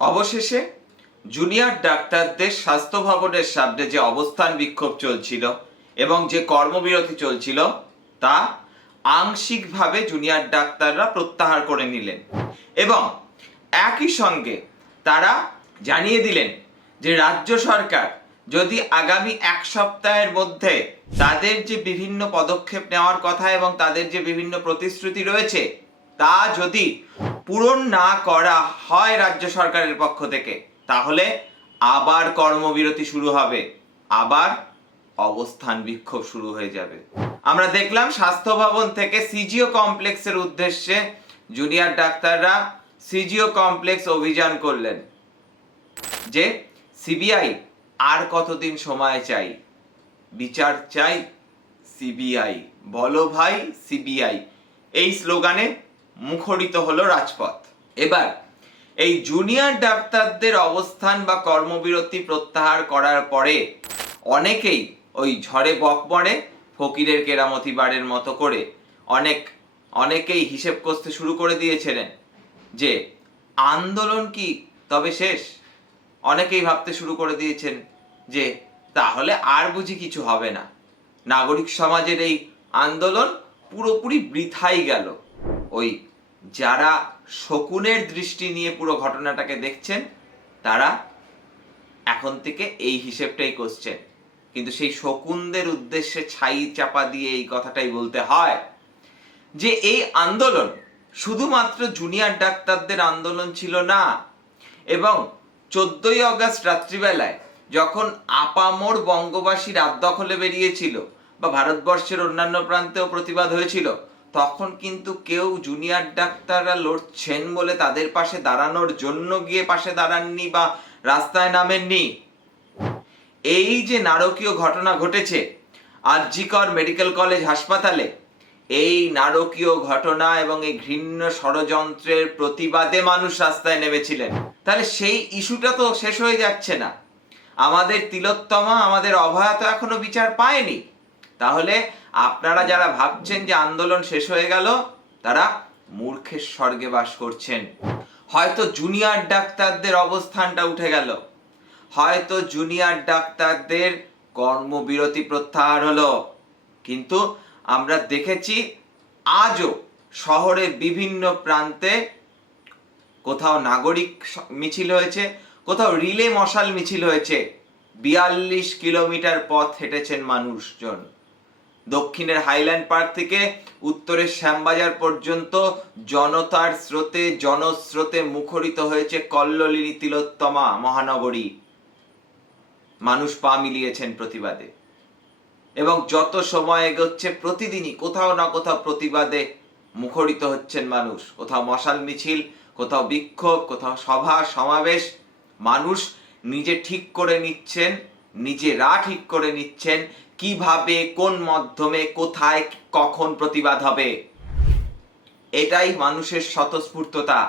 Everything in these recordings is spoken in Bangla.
অবশেষে জুনিয়র ডাক্তারদের স্বাস্থ্য ভবনের সামনে যে অবস্থান বিক্ষোভ চলছিল এবং যে কর্মবিরতি চলছিল, তা আংশিকভাবে জুনিয়র ডাক্তাররা প্রত্যাহার করে নিলেন এবং একই সঙ্গে তারা জানিয়ে দিলেন যে রাজ্য সরকার যদি আগামী এক সপ্তাহের মধ্যে তাদের যে বিভিন্ন পদক্ষেপ নেওয়ার কথা এবং তাদের যে বিভিন্ন প্রতিশ্রুতি রয়েছে, তা যদি পূরণ না করা হয় রাজ্য সরকারের পক্ষ থেকে, তাহলে আবার কর্মবিরতি শুরু হবে, আবার অবস্থান বিক্ষোভ শুরু হয়ে যাবে। আমরা দেখলাম স্বাস্থ্য ভবন থেকে সিজিও কমপ্লেক্সের উদ্দেশ্যে জুনিয়র ডাক্তাররা সিজিও কমপ্লেক্স অভিযান করলেন, যে সিবিআই আর কতদিন সময় চাই? বিচার চাই সিবিআই, বলো ভাই সিবিআই। এই স্লোগানে মুখরিত হলো রাজপথ। এবার, এই জুনিয়র ডাক্তারদের অবস্থান বা কর্মবিরতি প্রত্যাহার করার পরে অনেকেই ওই ঝড়ে বকবড়ে ফকিরের কেরামতি বারের মতো করে অনেক, অনেকেই হিসেব কষতে শুরু করে দিয়েছিলেন যে, আন্দোলন কি তবে শেষ? অনেকেই ভাবতে শুরু করে দিয়েছেন যে, তাহলে আর বুঝি কিছু হবে না। নাগরিক সমাজের এই আন্দোলন পুরোপুরি বৃথাই গেল। ওই যারা শকুনের দৃষ্টি নিয়ে পুরো ঘটনাটাকে দেখছেন, তারা এখন থেকে এই হিসেবটাই করছেন। কিন্তু সেই শকুনদের উদ্দেশ্যে ছাই চাপা দিয়ে এই কথাটাই বলতে হয় যে এই আন্দোলন শুধুমাত্র জুনিয়র ডাক্তারদের আন্দোলন ছিল না, এবং চোদ্দই আগস্ট রাত্রিবেলায় যখন আপামোর বঙ্গবাসী রাত দখলে বেরিয়েছিল বা ভারতবর্ষের অন্যান্য প্রান্তেও প্রতিবাদ হয়েছিল তখন কিন্তু কেউ জুনিয়র ডাক্তাররা লড়ছেন বলে তাদের পাশে দাঁড়ানোর জন্য গিয়ে পাশে দাঁড়াননি বা রাস্তায় নামেননি। এই যে নারকীয় ঘটনা ঘটেছে আরজিকর মেডিকেল কলেজ হাসপাতালে, এই নারকীয় ঘটনা এবং এই ঘৃণ্য ষড়যন্ত্রের প্রতিবাদে মানুষ রাস্তায় নেমেছিলেন। তাহলে সেই ইস্যুটা তো শেষ হয়ে যাচ্ছে না। আমাদের তিলোত্তমা, আমাদের অভয়া তো এখনও বিচার পায়নি। তাহলে আপনারা যারা ভাবছেন যে আন্দোলন শেষ হয়ে গেল, তারা মূর্খের স্বর্গে বাস করছেন। হয়তো জুনিয়র ডাক্তারদের অবস্থানটা উঠে গেল। হয়তো জুনিয়র ডাক্তারদের কর্মবিরতি প্রত্যাহার হলো। কিন্তু আমরা দেখেছি আজও শহরের বিভিন্ন প্রান্তে কোথাও নাগরিক মিছিল হয়েছে, কোথাও রিলে মশাল মিছিল হয়েছে। বিয়াল্লিশ কিলোমিটার পথ হেঁটেছেন মানুষজন। দক্ষিণের হাইল্যান্ড পার্ক থেকে উত্তরের শ্যামবাজার পর্যন্ত জনতার স্রোতে জনস্রোতে মুখরিত হয়েছে কল্লোলিনী তিলোত্তমা মহানগরী। মানুষ পা মিলিয়েছেন প্রতিবাদে। এবং যত সময় এগোচ্ছে প্রতিদিনই কোথাও না কোথাও প্রতিবাদে মুখরিত হচ্ছেন মানুষ। কোথাও মশাল মিছিল, কোথাও বিক্ষোভ, কোথাও সভা, সমাবেশ, মানুষ নিজে ঠিক করে নিচ্ছেন, নিজেরা ঠিক করে নিচ্ছেন কীভাবে, কোন মাধ্যমে, কোথায়, কখন প্রতিবাদ হবে? এটাই মানুষের স্বতঃস্ফূর্ততা।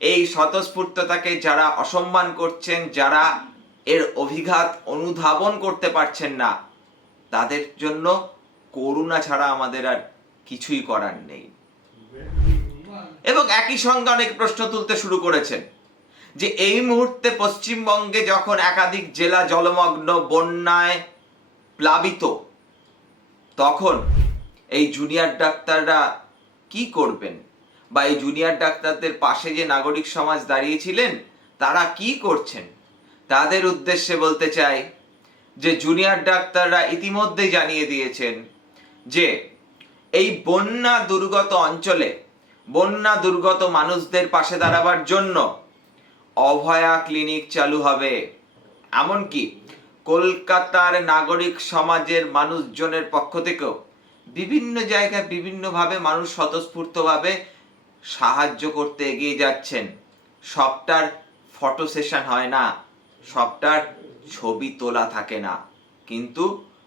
এই স্বতঃস্ফূর্ততাকে যারা অসম্মান করছেন, যারা এর অভিঘাত অনুধাবন করতে পারছেন না, তাদের জন্য করুণা ছাড়া আমাদের আর কিছুই করার নেই। এবং একই সঙ্গে অনেক প্রশ্ন তুলতে শুরু করেছেন, যে এই মুহূর্তে পশ্চিমবঙ্গে যখন একাধিক জেলা জলমগ্ন, বন্যায় প্লাবিত। তখন এই জুনিয়র ডাক্তাররা কি করবেন? বা এই জুনিয়র ডাক্তারদের পাশে যে নাগরিক সমাজ দাঁড়িয়েছিলেন, তারা কি করছেন? তাদের উদ্দেশ্যে বলতে চাই যে জুনিয়র ডাক্তাররা ইতিমধ্যে জানিয়ে দিয়েছেন যে এই বন্যা দুর্গত অঞ্চলে, বন্যা দুর্গত মানুষদের পাশে দাঁড়াবার জন্য অভয়া ক্লিনিক চালু হবে। এমনকি কলকাতার নাগরিক সমাজের মানুষজনের পক্ষ থেকেও বিভিন্ন জায়গায় বিভিন্নভাবে মানুষ স্বতঃস্ফূর্তভাবে সাহায্য করতে এগিয়ে যাচ্ছেন। সবটার ফটো সেশন হয় না, সবটার ছবি তোলা থাকে না। কিন্তু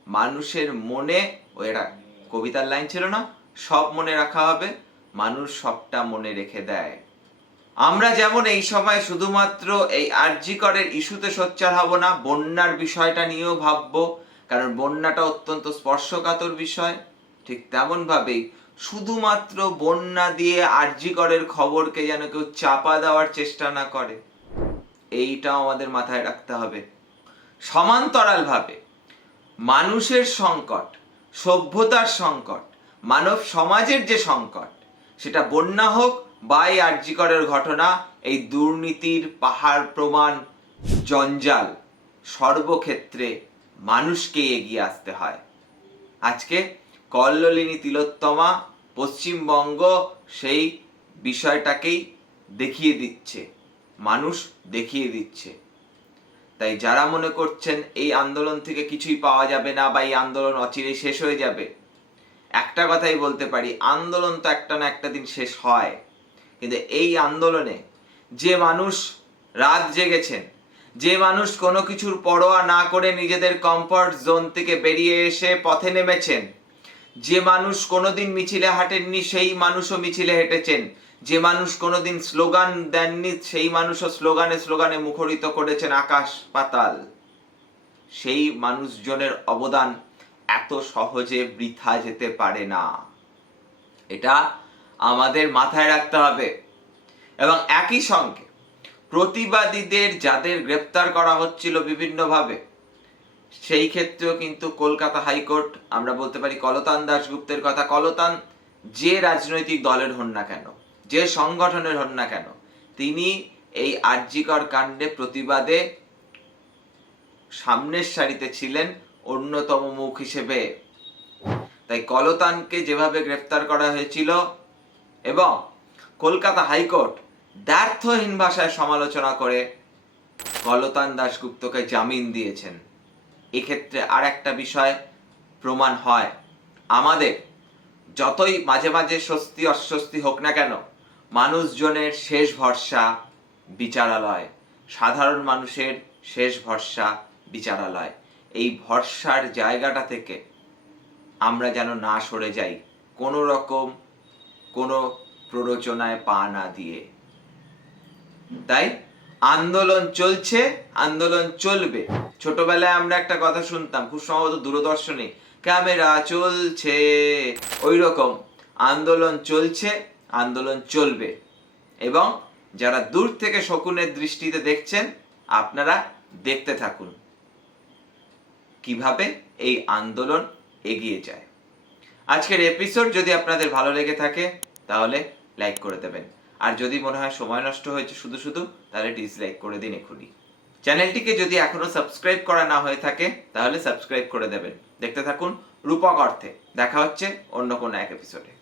মানুষের মনে এটা কবিতার লাইন ছিল না, সব মনে রাখা হবে, মানুষ সবটা মনে রেখে দেয়। আমরা যেমন এই সময় শুধুমাত্র এই আরজিকরের ইস্যুতে সোচ্চার হব না, বন্যার বিষয়টা নিয়েও ভাববো, কারণ বন্যাটা অত্যন্ত স্পর্শকাতর বিষয়। ঠিক তেমন ভাবেই শুধুমাত্র বন্যা দিয়ে আরজিকরের খবরকে যেন কেউ চাপা দেওয়ার চেষ্টা না করে, এইটাও আমাদের মাথায় রাখতে হবে। সমান্তরালভাবে মানুষের সংকট, সভ্যতার সংকট, মানব সমাজের যে সংকট, সেটা বন্যা হোক বা এই আর্যিকরের ঘটনা, এই দুর্নীতির পাহাড় প্রমাণ, জঞ্জাল, সর্বক্ষেত্রে মানুষকে এগিয়ে আসতে হয়। আজকে কল্লোলিনী তিলোত্তমা পশ্চিমবঙ্গ সেই বিষয়টাকেই দেখিয়ে দিচ্ছে, মানুষ দেখিয়ে দিচ্ছে। তাই যারা মনে করছেন এই আন্দোলন থেকে কিছুই পাওয়া যাবে না বা এই আন্দোলন অচিরেই শেষ হয়ে যাবে, একটা কথাই বলতে পারি, আন্দোলন তো একটা না একটা দিন শেষ হয়। কিন্তু এই আন্দোলনে যে মানুষ রাত জেগেছেন, যে মানুষ কোনো কিছুর পরোয়া না করে নিজেদের কমফর্ট জোন থেকে বেরিয়ে এসে পথে নেমেছেন, যে মানুষ কোনোদিন মিছিলে হাঁটেননি, সেই মানুষও মিছিলে হেঁটেছেন, যে মানুষ কোনোদিন স্লোগান দেননি, সেই মানুষও স্লোগানে স্লোগানে মুখরিত করেছেন আকাশ পাতাল। সেই মানুষজনের অবদান এত সহজে বৃথা যেতে পারে না। এটা আমাদের মাথায় রাখতে হবে। এবং একই সঙ্গে প্রতিবাদীদের যাদের গ্রেপ্তার করা হচ্ছিল বিভিন্নভাবে, সেই ক্ষেত্রেও কিন্তু কলকাতা হাইকোর্ট, আমরা বলতে পারি কলতান দাশগুপ্তের কথা, কলতান যে রাজনৈতিক দলের হন না কেন, যে সংগঠনের হন না কেন, তিনি এই আর্যিকর কাণ্ডে প্রতিবাদে সামনের সারিতে ছিলেন অন্যতম মুখ হিসেবে। তাই কলতানকে যেভাবে গ্রেফতার করা হয়েছিল এবং কলকাতা হাইকোর্ট দ্ব্যর্থহীন ভাষায় সমালোচনা করে কলতান দাশগুপ্তকে জামিন দিয়েছেন। এক্ষেত্রে আর একটা বিষয় প্রমাণ হয়। আমাদের যতই মাঝে মাঝে স্বস্তি, অস্বস্তি হোক না কেন, মানুষজনের শেষ ভরসা বিচারালয়। সাধারণ মানুষের শেষ ভরসা বিচারালয়। এই ভরসার জায়গাটা থেকে আমরা যেন না সরে যাই। কোনো রকম কোনো প্ররোচনায় পা না দিয়ে। তাই আন্দোলন চলছে, আন্দোলন চলবে। ছোটবেলায় আমরা একটা কথা শুনতাম, খুব সম্ভবত দূরদর্শনে, ক্যামেরা চলছে। ওই রকম আন্দোলন চলছে, আন্দোলন চলবে। এবং যারা দূর থেকে শকুনের দৃষ্টিতে দেখছেন, আপনারা দেখতে থাকুন কীভাবে এই আন্দোলন এগিয়ে যায়। আজকের এপিসোড যদি আপনাদের ভালো লেগে থাকে তাহলে লাইক করে দেবেন। আর যদি মনে হয় সময় নষ্ট হয়েছে শুধু শুধু, তাহলে ডিসলাইক করে দিন এখনই। চ্যানেলটিকে যদি এখনও সাবস্ক্রাইব করা না হয়ে থাকে, তাহলে সাবস্ক্রাইব করে দেবেন। দেখতে থাকুন রূপক অর্থে। দেখা হচ্ছে অন্য কোনো এক এপিসোডে